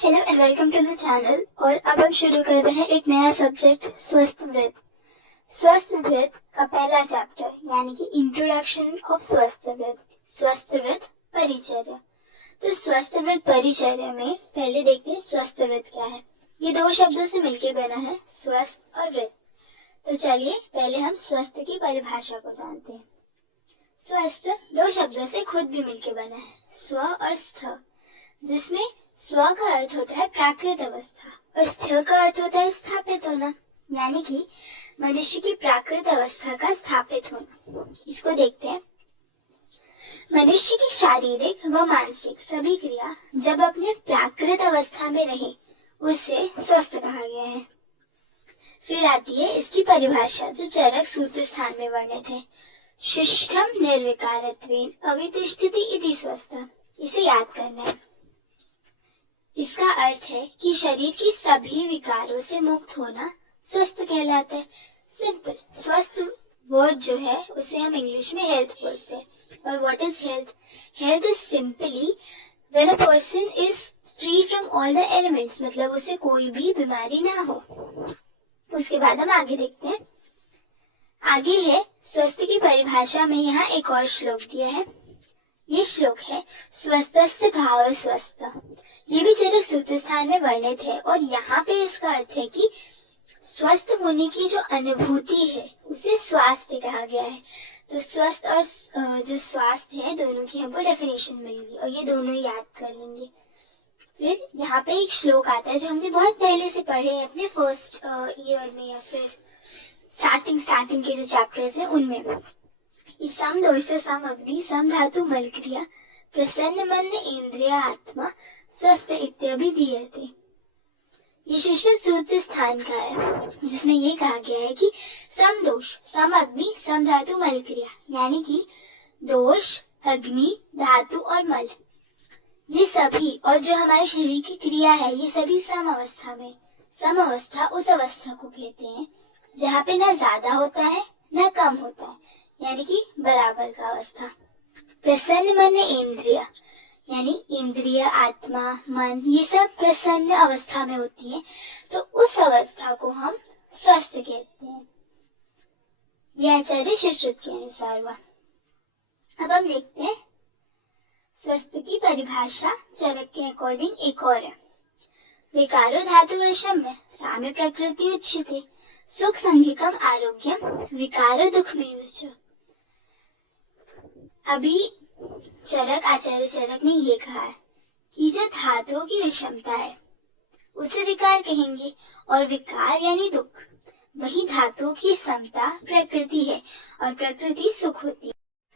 Hello and welcome to the channel. और अब हम शुरू कर रहे हैं एक नया सब्जेक्ट स्वस्थ व्रत। स्वस्थ व्रत का पहला चैप्टर यानी कि इंट्रोडक्शन ऑफ स्वस्थ व्रत परिचर्या। तो स्वस्थ व्रत परिचर्या में पहले देखते हैं स्वस्थ व्रत क्या है। ये दो शब्दों से मिलकर बना है, स्वस्थ और व्रत। तो चलिए पहले हम स्वस्थ की परिभाषा को जानते हैं। स्वस्थ दो शब्दों से खुद भी मिलकर बना है, स्व और स्थ, जिसमें स्व का अर्थ होता है प्राकृत अवस्था और स्थ का अर्थ होता है स्थापित होना, यानी कि मनुष्य की प्राकृत अवस्था का स्थापित होना। इसको देखते हैं। मनुष्य की शारीरिक व मानसिक सभी क्रिया जब अपने प्राकृत अवस्था में रहे उसे स्वस्थ कहा गया है। फिर आती है इसकी परिभाषा जो चरक सूत्र स्थान में वर्णित है। शिष्टम निर्विकारत्वेन अवितिष्ठति इति स्वस्थ। इसे याद करना है। इसका अर्थ है कि शरीर की सभी विकारों से मुक्त होना स्वस्थ कहलाता है। सिंपल स्वस्थ वर्ड जो है उसे हम इंग्लिश में हेल्थ बोलते हैं। और what is health? Health is simply when a person is free from all the elements, मतलब उसे कोई भी बीमारी ना हो। उसके बाद हम आगे देखते हैं। आगे है स्वस्थ की परिभाषा में यहाँ एक और श्लोक दिया है। ये श्लोक है स्वस्थस्य भाव स्वस्थ। ये भी चरक सूत्र स्थान में वर्णित है और यहाँ पे इसका अर्थ है कि स्वस्थ होने की जो अनुभूति है उसे स्वास्थ्य कहा गया है। तो स्वस्थ और जो स्वास्थ्य है दोनों की हमको डेफिनेशन मिलेगी और ये दोनों याद कर लेंगे। फिर यहाँ पे एक श्लोक आता है जो हमने बहुत पहले से पढ़े हैं अपने फर्स्ट ईयर में या फिर स्टार्टिंग के जो चैप्टर्स हैं उनमें। सम दोष सम अग्नि सम धातु मल क्रिया प्रसन्न मन इंद्रिय आत्मा स्वस्थ इत्यभिधीयते। ये शिष्य सूत्र स्थान का है जिसमें ये कहा गया है कि सम दोष सम अग्नि सम धातु मल क्रिया, यानी कि दोष, अग्नि, धातु और मल, ये सभी और जो हमारे शरीर की क्रिया है ये सभी सम अवस्था में। सम अवस्था उस अवस्था को कहते हैं जहाँ पे ना ज्यादा होता है ना कम होता है, यानी कि बराबर का अवस्था। प्रसन्न मन इंद्रिय, यानी इंद्रिय, आत्मा, मन, ये सब प्रसन्न अवस्था में होती है, तो उस अवस्था को हम स्वस्थ कहते हैं। यह आचार्य सुश्रुत के अनुसार हुआ। अब हम देखते हैं स्वस्थ की परिभाषा चरक के अकॉर्डिंग एक और है। विकारो धातु वैषम्य साम्य प्रकृति उच्यते सुख संघिकम आरोग्यम विकारो दुख में च। अभी आचार्य चरक ने ये कहा है कि जो धातुओं की विषमता है उसे विकार कहेंगे और विकार यानी दुख। वही धातुओं की समता प्रकृति है और प्रकृति सुख होती है।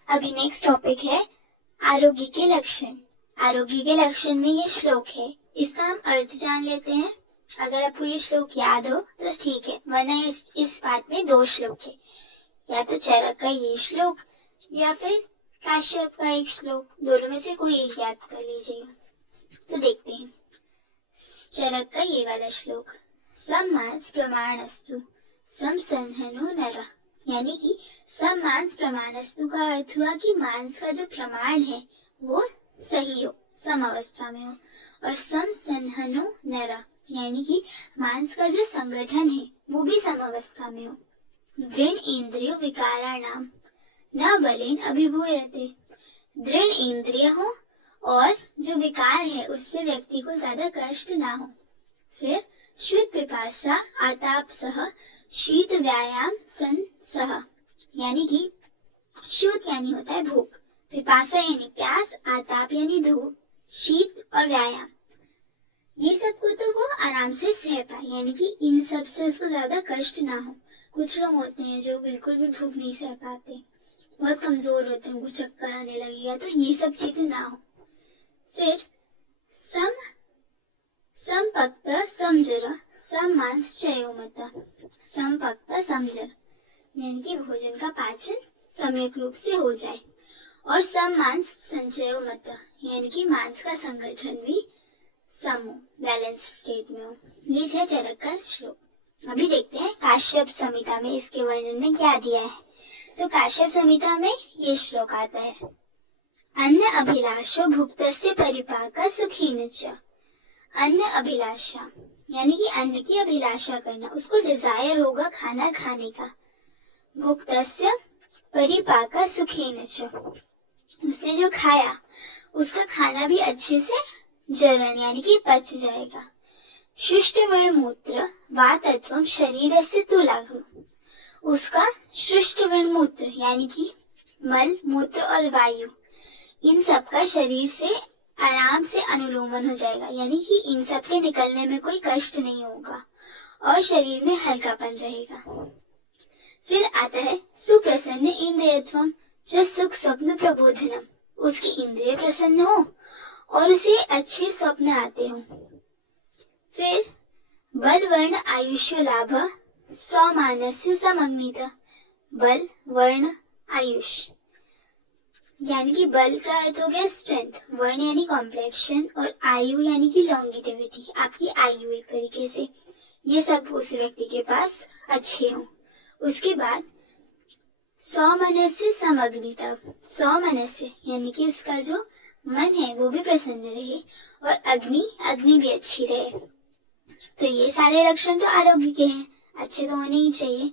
अभी नेक्स्ट टॉपिक है आरोग्य के लक्षण। आरोग्य के लक्षण में ये श्लोक है, इसका हम अर्थ जान लेते हैं। अगर आपको ये श्लोक याद हो तो ठीक है, वरना इस पार्ट में दो श्लोक है, या तो चरक का ये श्लोक या फिर काश्यप का एक श्लोक, दोनों में से कोई एक याद कर लीजिएगा। तो देखते हैं चरक का ये वाला श्लोक। सम मांस प्रमाणस्तु सम संहनो नरः, यानी कि सम मांस प्रमाणस्तु का अर्थ हुआ कि मांस का जो प्रमाण है वो सही हो, सम अवस्था में हो, और सम संहनो नरः यानी कि मांस का जो संगठन है वो भी सम अवस्था में हो। दृढ़ इंद्रियो विकाराणाम न बलेन अभिभूयते। दृढ़ इंद्रिय हो और जो विकार है उससे व्यक्ति को ज्यादा कष्ट ना हो। फिर शुद्ध पिपासा आताप सह शीत व्यायाम सन सह, यानी कि शुद्ध यानी होता है भूख, पिपासा यानी प्यास, आताप यानी धूप, शीत और व्यायाम, ये सब को तो वो आराम से सह पाए, यानी कि इन सब से उसको ज्यादा कष्ट ना हो। कुछ लोग होते हैं जो बिल्कुल भी भूख नहीं सह पाते, बहुत कमजोर होते हैं, उनको चक्कर आने लगेगा, तो ये सब चीजें ना हो। फिर समपक्त समजर सम मांस चयो मत। समपक्त समजर यानी कि भोजन का पाचन सम्यक रूप से हो जाए, और सम मांस संचयो मत यानी कि मांस का संगठन भी सम बैलेंस स्टेट में हो। ये है चरक का श्लोक। अभी देखते हैं काश्यप संहिता में इसके वर्णन में क्या दिया है। तो काश्यप संहिता में ये श्लोक आता है, अन्न अभिलाषो भुक्तस्य परिपाक सुखीन च। अन्न अभिलाषा यानी कि अन्न की अभिलाषा करना, उसको डिजायर होगा खाना खाने का। भुक्तस्य परिपाक सुखेन च, उसने जो खाया उसका खाना भी अच्छे से जरण यानी कि पच जाएगा। शुष्टवर्ण मूत्र वा तत्वम शरीरस्य तुलागम, उसका शुष्टवर्ण मूत्र यानी कि मल मूत्र और वायु, इन सब का शरीर से आराम से अनुलोमन हो जाएगा, यानी कि इन सब के निकलने में कोई कष्ट नहीं होगा और शरीर में हल्कापन रहेगा। फिर आता है सुप्रसन्न इंद्रियत्वम, जो सुख स्वप्न प्रबोधनम, उसकी इंद्रिय प्रसन्न हो और उसे अच्छे स्वप्न आते हो। फिर बल वर्ण आयुष्य लाभ सौमानस्य समग्नित, बल वर्ण आयुष यानी कि बल का अर्थ हो गया स्ट्रेंथ, वर्ण यानी कॉम्प्लेक्शन और आयु यानी कि लॉन्गिटिविटी, आपकी आयु एक तरीके से, ये सब उस व्यक्ति के पास अच्छे हों। उसके बाद सौमनस्य समग्निता, सौमनस्य यानी कि उसका जो मन है वो भी प्रसन्न रहे और अग्नि भी अच्छी रहे। तो ये सारे लक्षण तो आरोग्य के हैं, अच्छे तो होने ही चाहिए।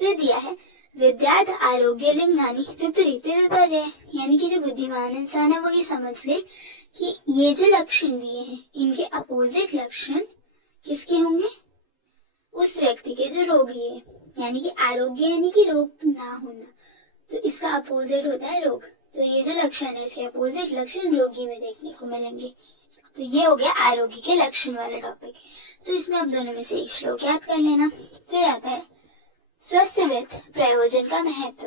फिर दिया है विद्याद आरोग्य लिंगानी विपरीत विपर्य, यानी कि जो बुद्धिमान इंसान है वो ये समझ ले कि ये जो लक्षण दिए हैं इनके अपोजिट लक्षण किसके होंगे, उस व्यक्ति के जो रोगी है, यानी कि आरोग्य यानी कि रोग ना होना, तो इसका अपोजिट होता है रोग। तो ये जो लक्षण है इसके अपोजिट लक्षण रोगी में देखने को मिलेंगे। तो ये हो गया आरोग्य के लक्षण वाला टॉपिक। तो इसमें आप दोनों में से एक श्लोक याद कर लेना। फिर आता है स्वस्थ वृत्त प्रयोजन का महत्व,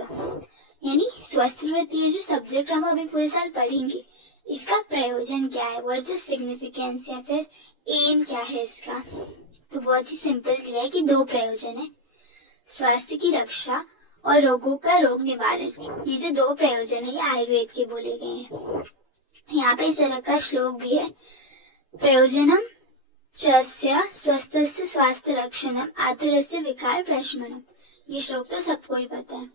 यानी स्वस्थ वृत्त ये जो सब्जेक्ट हम अभी पूरे साल पढ़ेंगे इसका प्रयोजन क्या है, व्हाट इज सिग्निफिकेंस या फिर एम क्या है इसका। तो बहुत ही सिंपल दिया है कि दो प्रयोजन है, स्वास्थ्य की रक्षा और रोगों का रोग निवारण। ये जो दो प्रयोजन है ये आयुर्वेद के बोले गए हैं। यहाँ पे इस तरह का श्लोक भी है, प्रयोजनम चस्य स्वस्थस्य स्वास्थ्य रक्षणम आतुरस्य विकार प्रशमनम। ये श्लोक तो सबको ही पता है।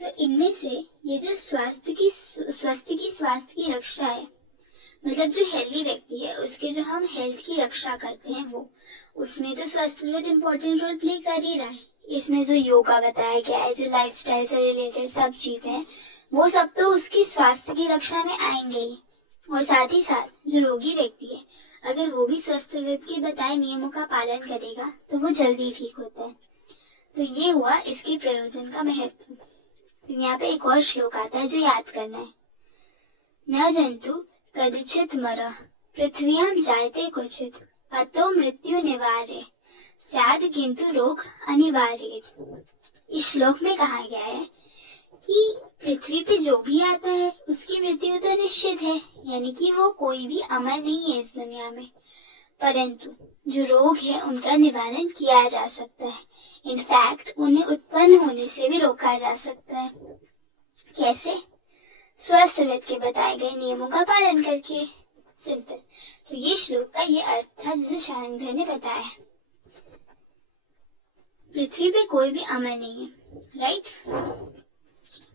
तो इनमें से ये जो स्वास्थ्य की रक्षा है, मतलब जो हेल्दी व्यक्ति है उसके जो हम हेल्थ की रक्षा करते हैं वो, उसमें तो स्वास्थ्य बहुत इम्पोर्टेंट रोल प्ले कर ही रहा है। इसमें जो योगा बताया गया है, जो लाइफस्टाइल से रिलेटेड सब चीजें हैं, वो सब तो उसकी स्वास्थ्य की रक्षा में आएंगे ही। और साथ ही साथ जो रोगी व्यक्ति है अगर वो भी स्वस्थ वृत्त के बताए नियमों का पालन करेगा तो वो जल्दी ठीक होता है। तो ये हुआ इसके प्रयोजन का महत्व। तो यहाँ पे एक और श्लोक आता है जो याद करना है, न जंतु कदाचित मर पृथ्व्यां जायते क्वचित अतो मृत्यु निवार्य स्याद किंतु रोग अनिवार्य। इस श्लोक में कहा गया है कि पृथ्वी पे जो भी आता है उसकी मृत्यु तो निश्चित है, यानी कि वो कोई भी अमर नहीं है इस दुनिया में, परंतु जो रोग है उनका निवारण किया जा सकता है। इनफैक्ट उन्हें उत्पन्न होने से भी रोका जा सकता है। कैसे? स्वस्थ वृत्त के बताए गए नियमों का पालन करके। सिंपल। तो ये श्लोक का ये अर्थ था जिसे शारंगधर ने बताया। पृथ्वी पे कोई भी अमर नहीं है, राइट?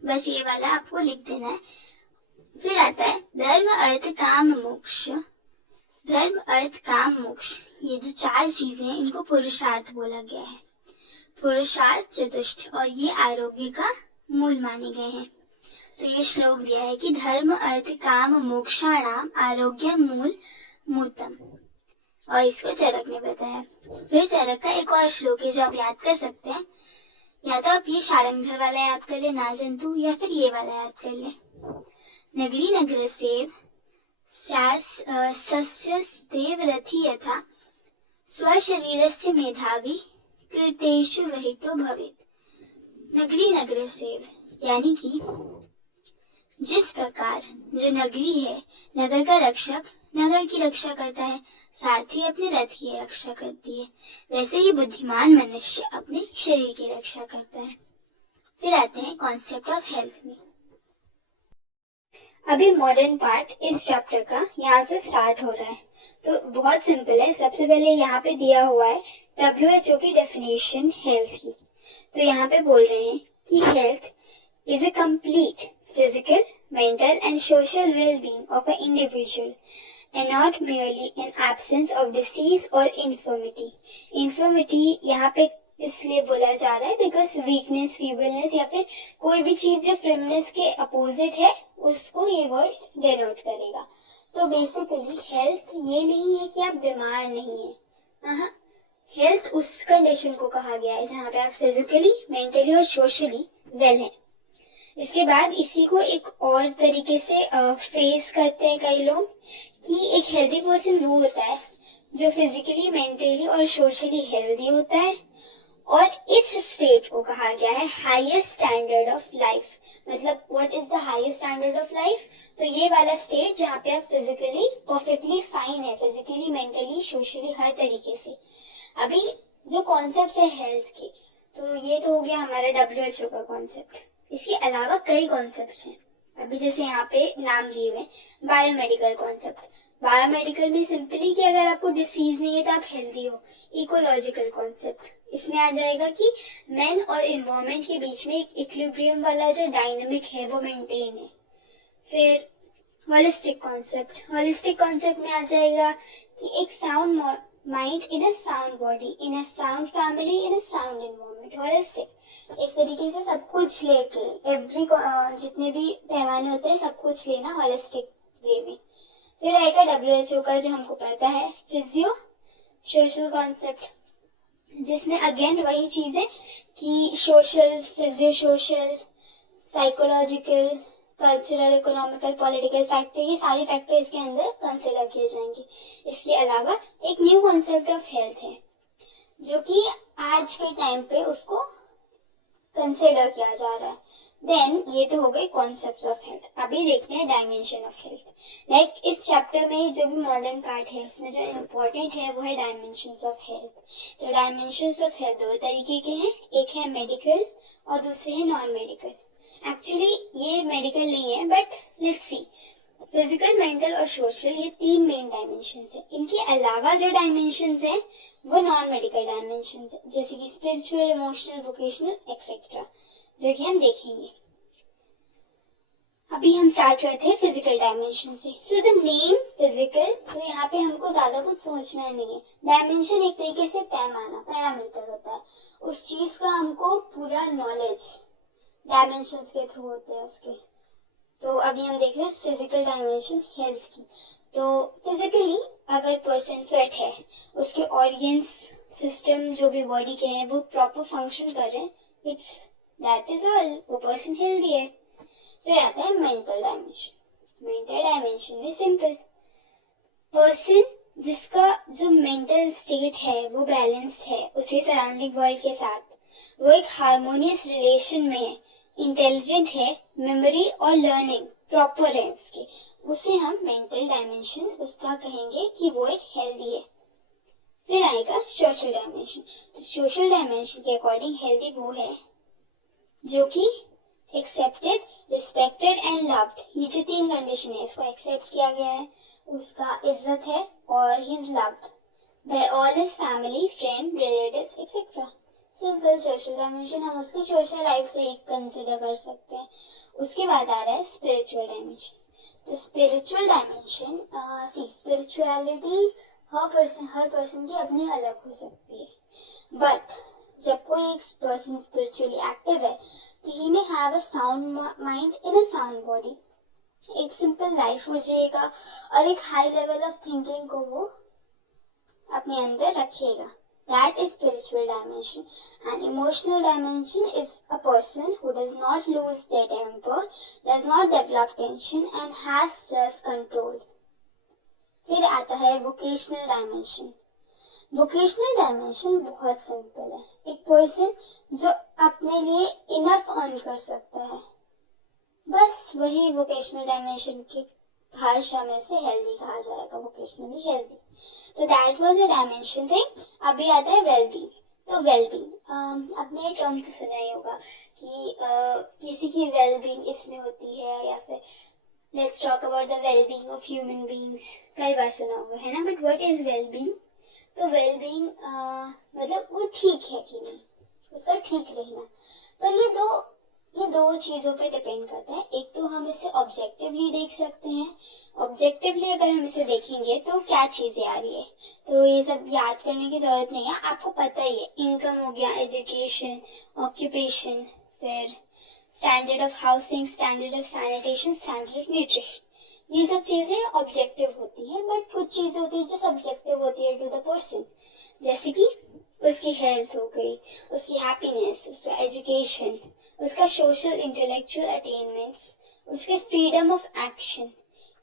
बस ये वाला आपको लिख देना है। फिर आता है धर्म अर्थ काम मोक्ष। धर्म अर्थ काम मोक्ष, ये जो चार चीजें हैं इनको पुरुषार्थ बोला गया है। पुरुषार्थ चतुष्ट, और ये आरोग्य का मूल माने गए हैं। तो ये श्लोक दिया है कि धर्म अर्थ काम मोक्षाणाम आरोग्य मूल मूतम, और इसको चरक ने बताया। फिर चरक का एक और श्लोक है जो आप याद कर सकते हैं, या तो आप ये शारंगधर वाला याद कर ले ना जंतु, या फिर ये वाला याद कर ले, नगरी नगर सेव सस्यस्तेव रथि यथा स्वशरीरस्य मेधावी कृतेषु वहितो भवेत्। नगरी नगर सेव यानी कि जिस प्रकार जो नगरी है, नगर का रक्षक नगर की रक्षा करता है, सारथी अपने रथ की रक्षा करती है, वैसे ही बुद्धिमान मनुष्य अपने शरीर की रक्षा करता है। फिर आते हैं कॉन्सेप्ट ऑफ हेल्थ में। अभी मॉडर्न पार्ट इस चैप्टर का यहाँ से स्टार्ट हो रहा है। तो बहुत सिंपल है। सबसे पहले यहाँ पे दिया हुआ है WHO की डेफिनेशन हेल्थ की। तो यहाँ पे बोल रहे हैं कि health is a complete physical, mental and social well-being of an individual and not merely an absence of disease or infirmity. Infirmity यहाँ पे इसलिए बोला जा रहा है बिकॉज वीकनेस, फीबलनेस या फिर कोई भी चीज जो फिटनेस के अपोजिट है उसको ये वर्ड डिनोट करेगा. तो बेसिकली हेल्थ ये नहीं है कि आप बीमार नहीं है. हेल्थ उस कंडीशन को कहा गया है जहाँ पे आप फिजिकली, मेंटली और सोशली वेल हैं. इसके बाद इसी को एक और तरीके से फेस करते हैं कई लोग कि एक हेल्दी पर्सन वो होता है जो फिजिकली, मेंटली और सोशली हेल्दी होता है और इस स्टेट को कहा गया है हाईएस्ट स्टैंडर्ड ऑफ लाइफ. मतलब what is the highest standard of life? तो ये वाला स्टेट जहाँ पे आप फिजिकली परफेक्टली फाइन है, फिजिकली, मेंटली, सोशली हर तरीके से. अभी जो कॉन्सेप्ट है हेल्थ के, तो ये तो हो गया हमारा WHO का कॉन्सेप्ट. इसके अलावा कई कॉन्सेप्ट हैं. अभी जैसे यहाँ पे नाम दिए हुए बायोमेडिकल कॉन्सेप्ट. बायोमेडिकल में सिंपली कि अगर आपको डिसीज नहीं है तो आप हेल्दी हो. इकोलॉजिकल कॉन्सेप्ट इसमें आ जाएगा कि मैन और एनवायरमेंट के बीच में एक इक्विलिब्रियम वाला जो डायनामिक है वो मेंटेन है. फिर होलिस्टिक कॉन्सेप्ट. होलिस्टिक कॉन्सेप्ट में आ जाएगा कि एक sound mind in a sound body, in a sound family, in a sound environment. Holistic एक तरीके से सब कुछ लेके एवरी जितने भी पैमाने होते हैं सब कुछ लेना होलिस्टिक वे में. फिर आएगा WHO का जो हमको पता है फिजियो सोशल कॉन्सेप्ट, जिसमें अगेन वही चीज है कि social, physio social, psychological, cultural, economical, political factor, ये सारे फैक्टर इसके अंदर कंसिडर किए जाएंगे. इसके अलावा एक न्यू कॉन्सेप्ट ऑफ हेल्थ है जो कि आज के टाइम पे उसको कंसिडर किया जा रहा है. देन ये तो हो गए कॉन्सेप्ट्स ऑफ हेल्थ. अभी देखते हैं डायमेंशन ऑफ हेल्थ. लाइक इस चैप्टर में जो भी मॉडर्न पार्ट है उसमें जो इम्पोर्टेंट है वो है डायमेंशंस ऑफ हेल्थ. तो डायमेंशंस ऑफ हेल्थ दो तरीके के हैं, एक है मेडिकल और दूसरे है नॉन मेडिकल. एक्चुअली ये मेडिकल नहीं है but let's see. Physical, mental और सोशल ये तीन मेन डायमेंशंस है. इनके अलावा जो डायमेंशंस है वो नॉन मेडिकल डायमेंशंस है, जैसे कि स्पिरिचुअल, इमोशनल, वोकेशनल एक्सेट्रा, जो कि हम देखेंगे. अभी हम स्टार्ट करते हैं फिजिकल डायमेंशन से. सो द नेम फिजिकल, तो यहाँ पे हमको ज्यादा कुछ सोचना नहीं है. डायमेंशन एक तरीके से पैमाना, पैरामीटर होता है. उस चीज का हमको पूरा नॉलेज डायमेंशन के थ्रू होते हैं उसके. तो अभी हम देख रहे हैं फिजिकल डायमेंशन हेल्थ की. तो फिजिकली अगर पर्सन फिट है, उसके ऑर्गन्स, सिस्टम जो भी बॉडी के हैं वो प्रॉपर फंक्शन कर रहे हैं, इट्स दैट इज ऑल, वो पर्सन हेल्दी है. फिर आता है मेंटल डायमेंशन. मेंटल डायमेंशन में सिंपल, पर्सन जिसका जो मेंटल स्टेट है वो बैलेंस्ड है उसके सराउंडिंग वर्ल्ड के साथ, वो एक हार्मोनियस रिलेशन में है, इंटेलिजेंट है, मेमोरी और लर्निंग प्रॉपर है उसके, उसे हम मेंटल डायमेंशन उसका कहेंगे कि वो एक हेल्दी है. फिर आएगा सोशल डायमेंशन. तो सोशल डायमेंशन के अकॉर्डिंग हेल्दी वो है जो कि एक्सेप्टेड, रिस्पेक्टेड एंड लव्ड. ये जो तीन कंडीशन है इसको एक्सेप्ट किया गया है, उसका इज्जत है और he is loved by all his family, friend, relatives etcetera. Simple social dimension हम उसकी सोशल लाइफ से एक कंसिडर कर सकते हैं. उसके बाद आ रहा है स्पिरिचुअल डायमेंशन. तो स्पिरिचुअल डायमेंशन, स्पिरिचुअलिटी हर पर्सन की अपनी अलग हो सकती है, बट जब कोई एक पर्सन स्पिरिचुअली एक्टिव है तो he may have a sound mind in a sound body. एक सिंपल लाइफ हो जाएगा और एक हाई लेवल ऑफ थिंकिंग को वो अपने अंदर रखेगा. That is spiritual dimension. And emotional dimension is a person who does not lose their temper, does not develop tension and has self-control. फिर आता है vocational dimension. Vocational dimension बहुत simple है, एक पर्सन जो अपने लिए इनफ अर्न कर सकता है, बस वही vocational dimension की भाषा में से हेल्दी कहा जाएगा, वोकेशनली हेल्दी. तो that was a dimension thing. अभी आता है वेलबींग. तो वेलबींग आपने टर्म तो सुना ही होगा कि किसी की वेलबींग इसमें होती है या फिर let's talk about the wellbeing of human beings, कई बार सुना होगा है ना. But what is wellbeing? तो वेलबींग मतलब वो ठीक है कि नहीं, उसका ठीक रहना. पर ये दो ये दो चीजों पे डिपेंड करता है। एक तो हम इसे ऑब्जेक्टिवली देख सकते हैं। ऑब्जेक्टिवली अगर हम इसे देखेंगे तो क्या चीजें आ रही है, तो ये सब याद करने की जरूरत नहीं है, आपको पता ही है। इनकम हो गया, एजुकेशन, ऑक्यूपेशन, फिर standard of housing, standard of sanitation, standard of nutrition. ये सब चीजें ऑब्जेक्टिव होती है, बट कुछ चीजें होती है जो सब्जेक्टिव होती है टू द पर्सन, जैसे कि उसकी हेल्थ हो गई, उसकी हैप्पीनेस, उसका एजुकेशन, उसका सोशल इंटेलेक्चुअल अटेनमेंट्स, उसके फ्रीडम ऑफ एक्शन,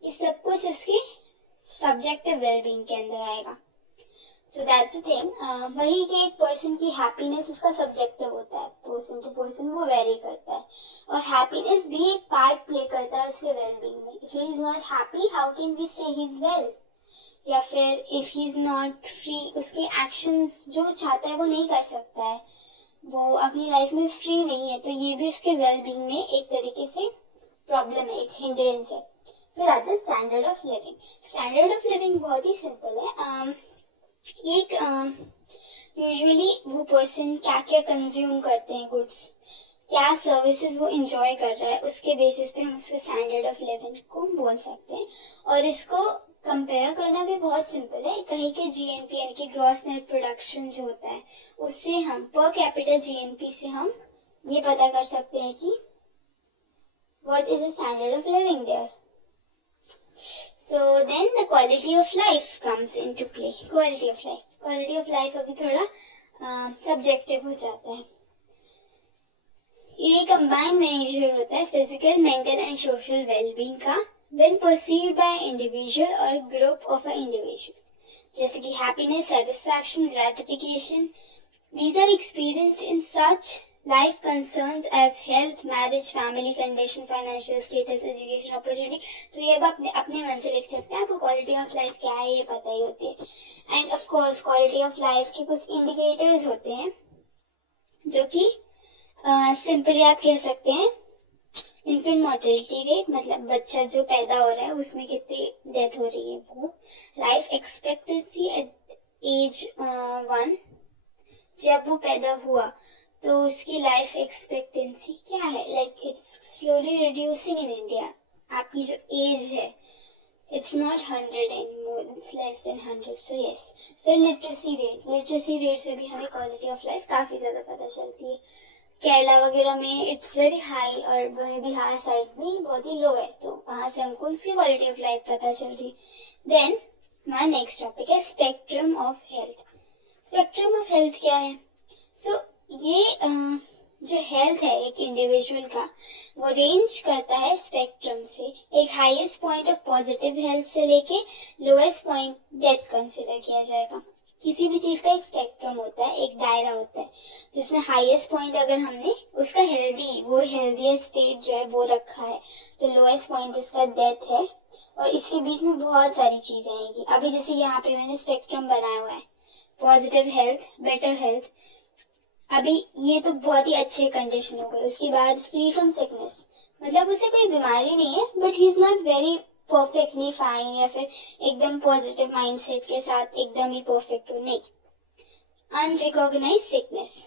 ये सब कुछ उसके सब्जेक्टिव वेलबींग के अंदर आएगा। So that's the thing. वही कि एक पर्सन की हैप्पीनेस उसका सब्जेक्टिव होता है, पर्सन टू पर्सन वो वेरी करता है, और हैप्पीनेस भी एक पार्ट प्ले करता है उसके वेलबींग में। If he is not happy, how can we say he is well? या फिर if he is not free, उसके एक्शंस जो चाहता है वो नहीं कर सकता है, वो अपनी लाइफ में फ्री नहीं है, तो ये भी उसके वेलबींग में एक तरीके से प्रॉब्लम है, एक हिंड्रेंस है। फिर आता है standard of living. Standard of living बहुत ही सिंपल है। एक यूजुअली वो पर्सन क्या क्या कंज्यूम करते हैं, गुड्स, क्या सर्विसेज वो एंजॉय कर रहा है, उसके बेसिस पे हम उसके स्टैंडर्ड ऑफ लिविंग को बोल सकते हैं। और इसको कंपेयर करना भी बहुत सिंपल है। कहीं के जीएनपी यानी कि ग्रॉस नेट प्रोडक्शन जो होता है, उससे हम पर कैपिटल जीएनपी से हम ये पता कर सकते हैं कि what is the standard of living there. So then the quality of life comes into play. Quality of life अभी थोड़ा subjective हो जाता है। ये combined measure होता है physical, mental and social well-being का, when perceived by individual or group of an individual. जैसे कि happiness, satisfaction, gratification, these are experienced in such life concerns as health, marriage, family condition, financial status, education, opportunity. तो ये आप अपने मन से लिख सकते हैं, आपको क्वालिटी ऑफ लाइफ क्या है ये पता ही होती है। End of course quality of life के कुछ इंडिकेटर्स होते हैं जो कि सिंपली आप कह सकते हैं इन्फेंट मोर्टेलिटी रेट, मतलब बच्चा जो पैदा हो रहा है उसमें कितनी डेथ हो रही है वो। लाइफ एक्सपेक्टेंसी एट एज 1, जब वो पैदा हुआ तो उसकी लाइफ एक्सपेक्टेंसी क्या है, like it's slowly reducing in India. आपकी जो एज है it's not 100 anymore, it's less than 100, so yes. फिर लिटरेसी रेट से भी हमें क्वालिटी ऑफ लाइफ काफी ज्यादा पता चलती है। केरला वगैरह में इट्स वेरी हाई, और बिहार साइड में बहुत ही लो है, तो वहां से हमको उसकी क्वालिटी ऑफ लाइफ पता चल रही। देन माय नेक्स्ट टॉपिक है spectrum of health. Spectrum of health क्या है? सो ये जो हेल्थ है एक इंडिविजुअल का, वो रेंज करता है स्पेक्ट्रम से, एक highest point of positive health से लेके लोएस्ट पॉइंट डेथ कंसिडर किया जाएगा। किसी भी चीज का एक स्पेक्ट्रम होता है, एक दायरा होता है, जिसमें हाईएस्ट पॉइंट अगर हमने उसका हेल्दीएस्ट स्टेट जो है वो रखा है, तो लोएस्ट पॉइंट उसका डेथ है, और इसके बीच में बहुत सारी चीजें आएंगी। अभी जैसे यहाँ पे मैंने स्पेक्ट्रम बनाया हुआ है, पॉजिटिव हेल्थ, बेटर हेल्थ, अभी ये तो बहुत ही अच्छे कंडीशन हो गए। उसके बाद फ्री फ्रॉम सिकनेस, मतलब उसे कोई बीमारी नहीं है but he is not very perfectly fine, या फिर एकदम पॉजिटिव माइंडसेट के साथ एकदम ही परफेक्ट हो, नहीं। Unrecognised sickness,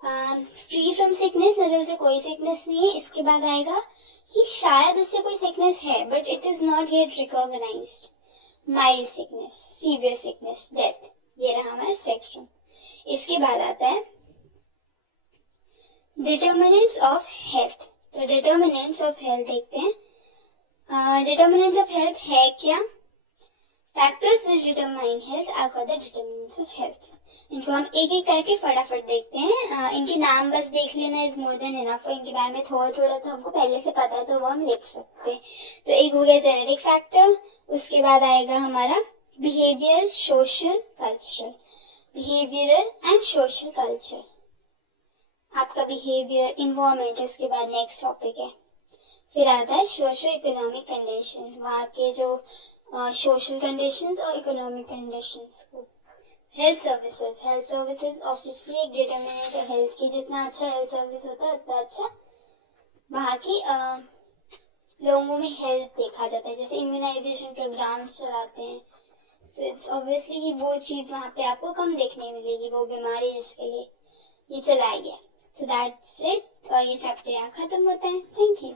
free from sickness मतलब उसे कोई सिकनेस नहीं है। इसके बाद आएगा कि शायद उससे कोई सिकनेस है but it is not yet recognised. Mild sickness, severe sickness, death, ये रहा हमारा स्पेक्ट्रम। इसके बाद आता है डिटर्मिनेंट्स ऑफ हेल्थ। तो डिटर्मिनेंट्स ऑफ हेल्थ देखते हैं। डिटर्मिनेंट्स ऑफ हेल्थ है क्या? Factors which determine health are called the determinants of health. इनको हम एक एक करके फटाफट देखते हैं। इनके नाम बस देख लेना इज मोर देन इनफ, और इनके बारे में थोड़ा थोड़ा तो हमको पहले से पता है तो वो हम लिख सकते हैं। तो एक हो गया जेनेटिक फैक्टर, उसके बाद आएगा हमारा behaviour, social, cultural. Behavioural and social culture, आपका बिहेवियर, इन्वायरमेंट, उसके बाद नेक्स्ट टॉपिक है। फिर आता है सोशो इकोनॉमिक कंडीशन, वहाँ के जो सोशल कंडीशंस और इकोनॉमिक कंडीशंस को। हेल्थ सर्विसेज ऑब्वियसली एक डिटरमिनेंट है हेल्थ की, जितना अच्छा हेल्थ सर्विस होता है उतना अच्छा वहाँ की लोगों में हेल्थ देखा जाता है। जैसे इम्यूनाइजेशन प्रोग्राम्स चलाते हैं, सो इट्स ऑब्वियसली कि वो चीज वहाँ पे आपको कम देखने मिलेगी, वो बीमारी जिसके लिए ये चलाया गया। So that's it. तो ये चैप्टर यहाँ खत्म होता है। Thank you.